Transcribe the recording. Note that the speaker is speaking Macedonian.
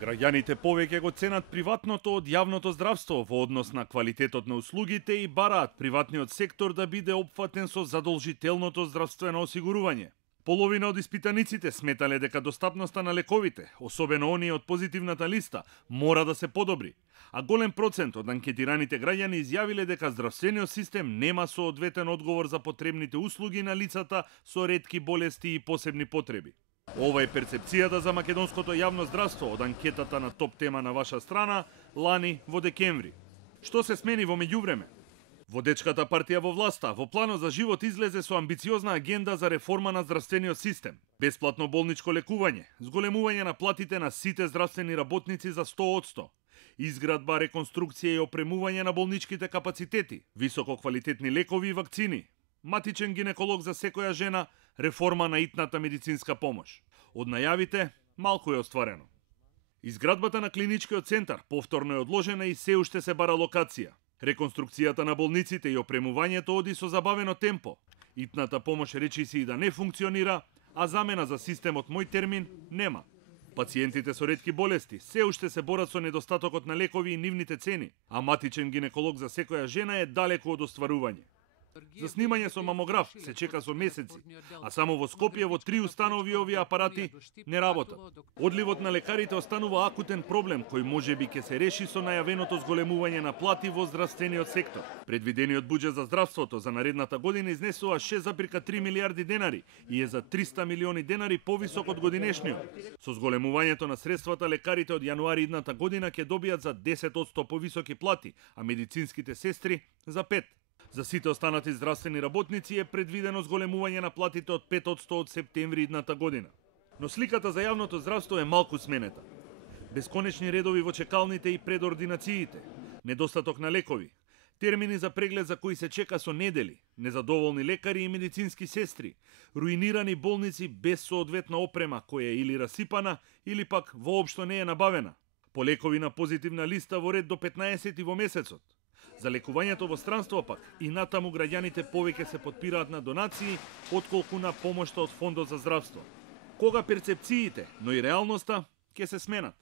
Граѓаните повеќе го ценат приватното од јавното здравство во однос на квалитетот на услугите и бараат приватниот сектор да биде опфатен со задолжителното здравствено осигурување. Половина од испитаниците сметале дека достапноста на лековите, особено оние од позитивната листа, мора да се подобри, а голем процент од анкетираните граѓани изјавиле дека здравствениот систем нема соодветен одговор за потребните услуги на лицата со ретки болести и посебни потреби. Ова е перцепцијата за македонското јавно здравство од анкетата на топ тема на ваша страна лани во декември. Што се смени во меѓувреме? Водечката партија во власта во планот за живот излезе со амбициозна агенда за реформа на здравствениот систем, бесплатно болничко лекување, зголемување на платите на сите здравствени работници за 100%, изградба, реконструкција и опремување на болничките капацитети, високо квалитетни лекови и вакцини, матичен гинеколог за секоја жена, реформа на итната медицинска помош. Од најавите, малку е остварено. Изградбата на клиничкиот центар повторно е одложена и се уште се бара локација. Реконструкцијата на болниците и опремувањето оди со забавено темпо. Итната помош речиси и да не функционира, а замена за системот мој термин нема. Пациентите со ретки болести се уште се борат со недостатокот на лекови и нивните цени, а матичен гинеколог за секоја жена е далеку од остварување. За снимање со мамограф се чека со месеци, а само во Скопје во 3 установи овие апарати не работат. Одливот на лекарите останува акутен проблем кој можеби ќе се реши со најавеното зголемување на плати во здравствениот сектор. Предвидениот буџет за здравството за наредната година изнесува 6,3 милиарди денари и е за 300 милиони денари повисок од годинешниот. Со зголемувањето на средствата лекарите од јануари идната година ќе добијат за 10% повисоки плати, а медицинските сестри за 5%. За сите останати здравствени работници е предвидено зголемување на платите од 5% од септември идната година. Но сликата за јавното здравство е малку сменета. Бесконечни редови во чекалните и предординациите, недостаток на лекови, термини за преглед за кои се чека со недели, незадоволни лекари и медицински сестри, руинирани болници без соодветна опрема која е или расипана или пак воопшто не е набавена, по лекови на позитивна листа во ред до 15 во месецот. За лекувањето во странство пак и натаму граѓаните повеќе се потпираат на донации отколку на помошта од Фондот за здравство. Кога перцепциите, но и реалноста ќе се сменат?